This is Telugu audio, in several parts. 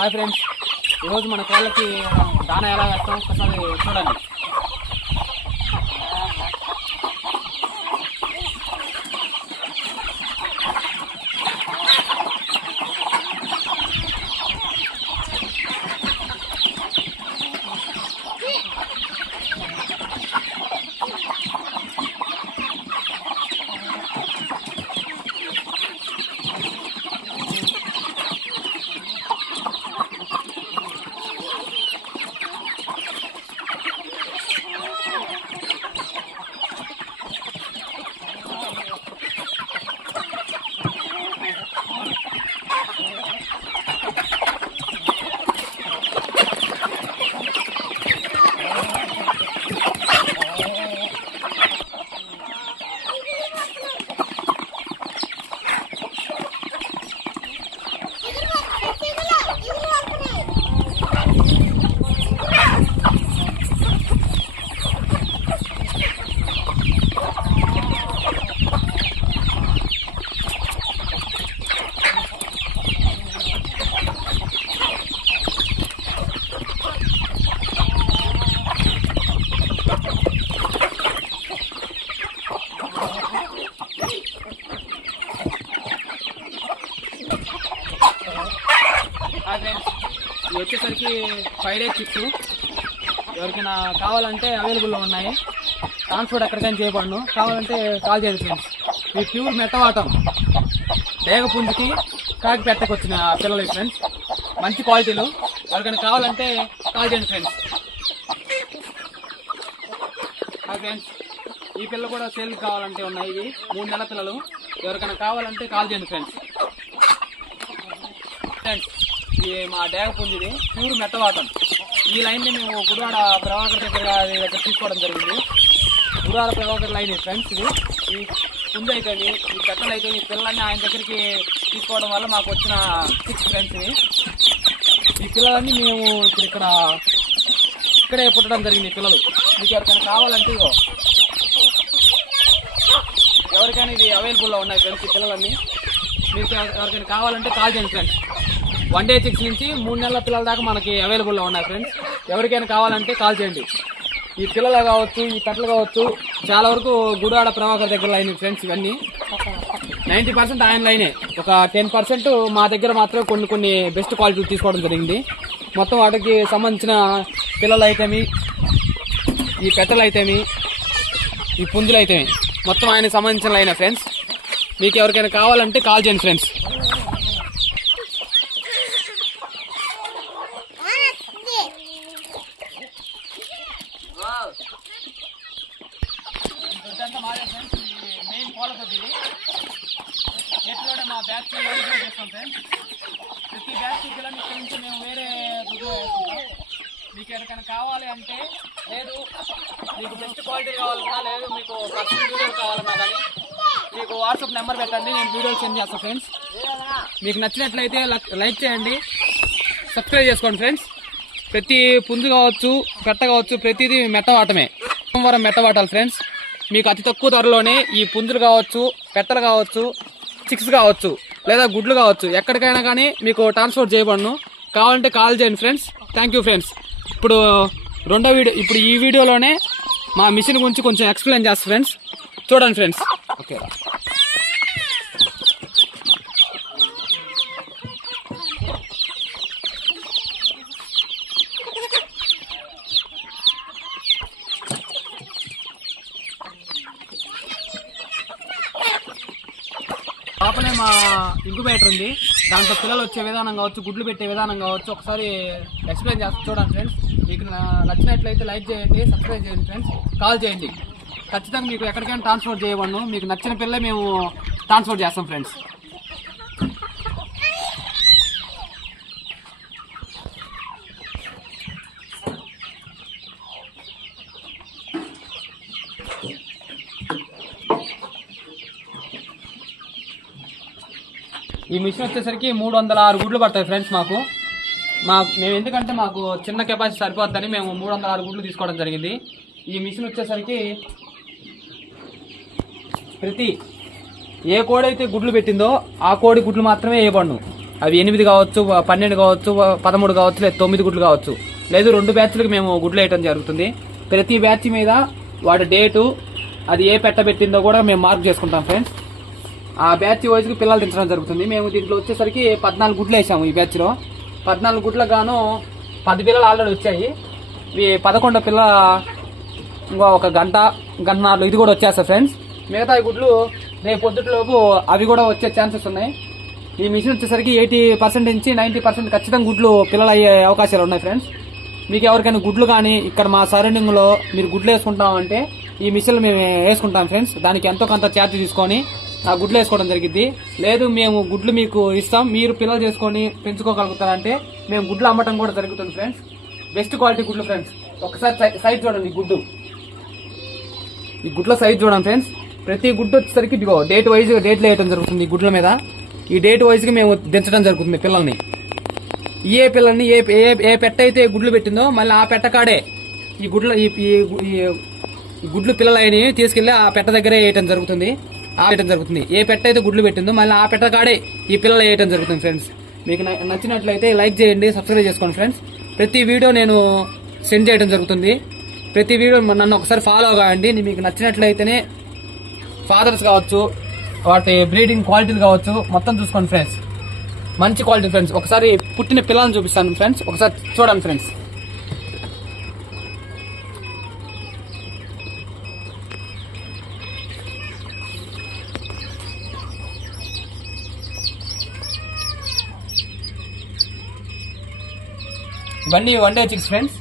హాయ్ ఫ్రెండ్స్, ఈరోజు మన కోళ్ళకి దానా ఎలా వేస్తాం ఒకసారి చూడండి. ఇది వచ్చేసరికి 5 days చిక్స్. ఎవరికైనా కావాలంటే అవైలబుల్లో ఉన్నాయి. ట్రాన్స్పోర్ట్ ఎక్కడికైనా చేయబడను. కావాలంటే కాల్ చేయండి ఫ్రెండ్స్. ఈ ప్యూర్ మెట్టవాటం డేగపుంజికి కాకి పెట్టకు వచ్చిన పిల్లలు ఫ్రెండ్స్, మంచి క్వాలిటీలు. ఎవరికైనా కావాలంటే కాల్ చేయండి ఫ్రెండ్స్. ఫ్రెండ్స్, ఈ పిల్లలు కూడా సేల్ కావాలంటే ఉన్నాయి. ఇవి 3 నెలల పిల్లలు. ఎవరికైనా కావాలంటే కాల్ చేయండి ఫ్రెండ్స్. ఇది మా డేగపుంజిది ప్యూర్ మెట్టవాటం. ఈ లైన్ని మేము గుడివాడ ప్రభాకర్ దగ్గర తీసుకోవడం జరిగింది. Gudivada Prabhakar line friends. ఇది ఈ పుంజు అయితే ఈ పెట్టలు అయితే ఈ పిల్లలన్నీ ఆయన దగ్గరికి తీసుకోవడం వల్ల మాకు వచ్చిన 6 ఫ్రెండ్స్. ఈ పిల్లలన్నీ మేము ఇప్పుడు ఇక్కడే పుట్టడం జరిగింది. పిల్లలు మీకు ఎవరికైనా కావాలంటే ఇగో ఎవరికైనా ఇది అవైలబుల్లో ఉన్నాయి ఫ్రెండ్స్. ఈ పిల్లలన్నీ మీకు ఎవరికైనా కావాలంటే కాల్ చేయండి ఫ్రెండ్స్. 1 day చిక్స్ నుంచి 3 నెలల పిల్లల దాకా మనకి అవైలబుల్లో ఉన్నాయి ఫ్రెండ్స్. ఎవరికైనా కావాలంటే కాల్ చేయండి. ఈ పిల్లలు కావచ్చు, ఈ పెట్టలు కావచ్చు, చాలా వరకు గుడివాడ ప్రభాకర్ దగ్గర లైన్ ఫ్రెండ్స్. ఇవన్నీ 90% ఆయన లైనే. ఒక 10% మా దగ్గర మాత్రం కొన్ని బెస్ట్ క్వాలిటీ తీసుకోవడం జరిగింది. మొత్తం వాటికి సంబంధించిన పిల్లలు అయితేమి, ఈ పెట్టలు అయితేమి, ఈ పుంజులు అయితేమి మొత్తం ఆయనకు సంబంధించిన లైనే ఫ్రెండ్స్. మీకు ఎవరికైనా కావాలంటే కాల్ చేయండి ఫ్రెండ్స్. మెయిన్ కోళ్ళ కొద్ది ఎట్లోనే మా బ్యాచ్ చేస్తాం ఫ్రెండ్స్. ప్రతి బ్యాచ్ పిల్లలు ఇక్కడ నుంచి మేము వేరే గుడ్లో వేసుకుంటాం. మీకు ఎవరికైనా కావాలి అంటే, లేదు మీకు బెస్ట్ క్వాలిటీ కావాలన్నా, లేదు మీకు పర్సనల్ వీడియోలు కావాలన్నా కానీ మీకు వాట్సాప్ నెంబర్ పెట్టండి, నేను వీడియోలు సెండ్ చేస్తాను ఫ్రెండ్స్. మీకు నచ్చినట్లయితే లైక్ చేయండి, సబ్స్క్రైబ్ చేసుకోండి ఫ్రెండ్స్. ప్రతి పుంజు కావచ్చు, పెట్ట కావచ్చు, ప్రతిదీ మెట్టవాటమే. సోమవారం మెట్టవాటాలి ఫ్రెండ్స్. మీకు అతి తక్కువ ధరలోనే ఈ పుంజులు కావచ్చు, పెట్టలు కావచ్చు, చిక్స్ కావచ్చు, లేదా గుడ్లు కావచ్చు, ఎక్కడికైనా కానీ మీకు ట్రాన్స్పోర్ట్ చేయబడను. కావాలంటే కాల్ చేయండి ఫ్రెండ్స్. Thank you friends. ఇప్పుడు ఈ వీడియోలోనే మా మిషన్ గురించి కొంచెం ఎక్స్ప్లెయిన్ చేస్తాను ఫ్రెండ్స్. చూడండి ఫ్రెండ్స్. ఓకే, లోపలే మా ఇంక్యుబేటర్ ఉంది. దాంట్లో పిల్లలు వచ్చే విధానం కావచ్చు, గుడ్లు పెట్టే విధానం కావచ్చు, ఒకసారి ఎక్స్ప్లెయిన్ చేస్తాను చూడండి ఫ్రెండ్స్. మీకు నచ్చినట్లయితే లైక్ చేయండి, సబ్స్క్రైబ్ చేయండి ఫ్రెండ్స్. కాల్ చేయండి. ఖచ్చితంగా మీకు ఎక్కడికైనా ట్రాన్స్పోర్ట్ చేయబడను. మీకు నచ్చిన పిల్లలే మేము ట్రాన్స్పోర్ట్ చేస్తాం ఫ్రెండ్స్. ఈ మిషన్ వచ్చేసరికి 306 గుడ్లు పడతాయి ఫ్రెండ్స్. మేము ఎందుకంటే మాకు చిన్న కెపాసిటీ సరిపోద్దని మేము 306 గుడ్లు తీసుకోవడం జరిగింది. ఈ మిషన్ వచ్చేసరికి ప్రతి ఏ కోడి అయితే గుడ్లు పెట్టిందో ఆ కోడి గుడ్లు మాత్రమే వేయబడును. అవి 8 కావచ్చు, 12 కావచ్చు, 13 కావచ్చు, లేదా 9 గుడ్లు కావచ్చు. లేదు 2 బ్యాచ్లకు మేము గుడ్లు వేయడం జరుగుతుంది. ప్రతి బ్యాచ్ మీద వాటి డేటు, అది ఏ పెట్టబెట్టిందో కూడా మేము మార్క్ చేసుకుంటాం ఫ్రెండ్స్. ఆ బ్యాచ్ వైజ్కి పిల్లలు దించడం జరుగుతుంది. మేము దీంట్లో వచ్చేసరికి 14 గుడ్లు వేసాము. ఈ బ్యాచ్లో 14 గుడ్లకు గాను 10 పిల్లలు ఆల్రెడీ వచ్చాయి. ఇవి 11 పిల్ల ఇంకా ఒక గంటన్నరలో ఇది కూడా వచ్చేస్తాయి ఫ్రెండ్స్. మిగతా ఈ గుడ్లు రేపు పొద్దుటలోపు అవి కూడా వచ్చే ఛాన్సెస్ ఉన్నాయి. ఈ మిషన్ వచ్చేసరికి 80% నుంచి 90% ఖచ్చితంగా గుడ్లు పిల్లలు అయ్యే అవకాశాలు ఉన్నాయి ఫ్రెండ్స్. మీకు ఎవరికైనా గుడ్లు కానీ ఇక్కడ మా సరౌండింగ్లో మీరు గుడ్లు వేసుకుంటామంటే ఈ మిషన్లు మేము వేసుకుంటాం ఫ్రెండ్స్. దానికి ఎంతో కొంత ఛార్జ్ తీసుకొని ఆ గుడ్లు వేసుకోవడం జరిగింది. లేదు మేము గుడ్లు మీకు ఇస్తాం, మీరు పిల్లలు చేసుకొని పెంచుకోగలుగుతారంటే మేము గుడ్లు అమ్మటం కూడా జరుగుతుంది ఫ్రెండ్స్. బెస్ట్ క్వాలిటీ గుడ్లు ఫ్రెండ్స్. ఒకసారి సైజ్ చూడండి. ఈ గుడ్ల సైజ్ చూడండి ఫ్రెండ్స్. ప్రతి గుడ్డు వచ్చేసరికి ఇదిగో డేట్ వైజ్ డేట్లు వేయడం జరుగుతుంది. ఈ గుడ్ల మీద ఈ డేట్ వైజ్కి మేము దించడం జరుగుతుంది పిల్లల్ని. ఏ పిల్లల్ని ఏ పెట్ట అయితే గుడ్లు పెట్టిందో మళ్ళీ ఆ పెట్టకాడే ఈ గుడ్లు ఈ గుడ్లు పిల్లలు అయినవి తీసుకెళ్లి ఆ పెట్ట దగ్గరే వేయటం జరుగుతుంది. ఏ పెట్ట అయితే గుడ్లు పెట్టిందో మళ్ళీ ఆ పెట్టకాడే ఈ పిల్లలు వేయటం జరుగుతుంది ఫ్రెండ్స్. మీకు నచ్చినట్లయితే లైక్ చేయండి, సబ్స్క్రైబ్ చేసుకోండి ఫ్రెండ్స్. ప్రతి వీడియో నేను సెండ్ చేయడం జరుగుతుంది. ప్రతి వీడియో నన్ను ఒకసారి ఫాలో కావండి. మీకు నచ్చినట్లయితేనే ఫాదర్స్ కావచ్చు, వాటి బ్రీడింగ్ క్వాలిటీలు కావచ్చు, మొత్తం చూసుకోండి ఫ్రెండ్స్. మంచి క్వాలిటీ ఫ్రెండ్స్. ఒకసారి పుట్టిన పిల్లల్ని చూపిస్తాను ఫ్రెండ్స్, ఒకసారి చూడండి ఫ్రెండ్స్. ఇవన్నీ 1 day chicks ఫ్రెండ్స్.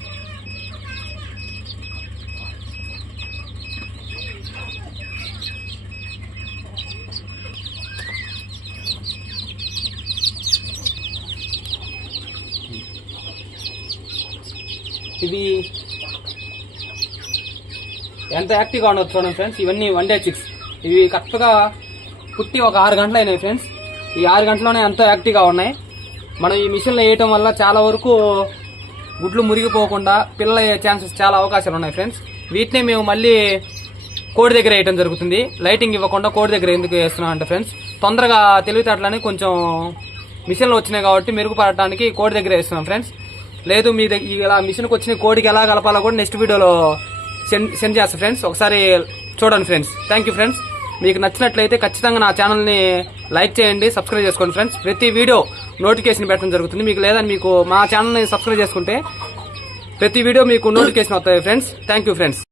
ఇవి ఎంత యాక్టివ్గా ఉండదు చూడండి ఫ్రెండ్స్. ఇవన్నీ 1 day chicks. ఇవి కరెక్ట్గా పుట్టి ఒక 6 గంటలు అయినాయి ఫ్రెండ్స్. ఈ 6 గంటలోనే ఎంతో యాక్టివ్గా ఉన్నాయి. మనం ఈ మిషన్లో వేయటం వల్ల చాలా వరకు గుడ్లు మురిగిపోకుండా పిల్లలు అయ్యే ఛాన్సెస్ చాలా అవకాశాలు ఉన్నాయి ఫ్రెండ్స్. వీటినే మేము మళ్ళీ కోడి దగ్గర వేయటం జరుగుతుంది. లైటింగ్ ఇవ్వకుండా కోడి దగ్గర ఎందుకు వేస్తున్నాం అంటే ఫ్రెండ్స్, తొందరగా తెలివితేటలని కొంచెం మిషన్లు వచ్చినాయి కాబట్టి మెరుగుపడటానికి కోడి దగ్గర వేస్తున్నాం ఫ్రెండ్స్. లేదు మీ ఇలా మిషన్కి వచ్చిన కోడికి ఎలా కలపాలో కూడా నెక్స్ట్ వీడియోలో సెండ్ చేస్తాను ఫ్రెండ్స్. ఒకసారి చూడండి ఫ్రెండ్స్. Thank you friends. మీకు నచ్చినట్లయితే ఖచ్చితంగా నా ఛానల్ని లైక్ చేయండి, సబ్స్క్రైబ్ చేసుకోండి ఫ్రెండ్స్. ప్రతి వీడియో నోటిఫికేషన్ పెట్టడం జరుగుతుంది. మీకు లేదని మీకు మా ఛానల్ని సబ్స్క్రైబ్ చేసుకుంటే ప్రతి వీడియో మీకు నోటిఫికేషన్ వస్తాయి ఫ్రెండ్స్. Thank you friends.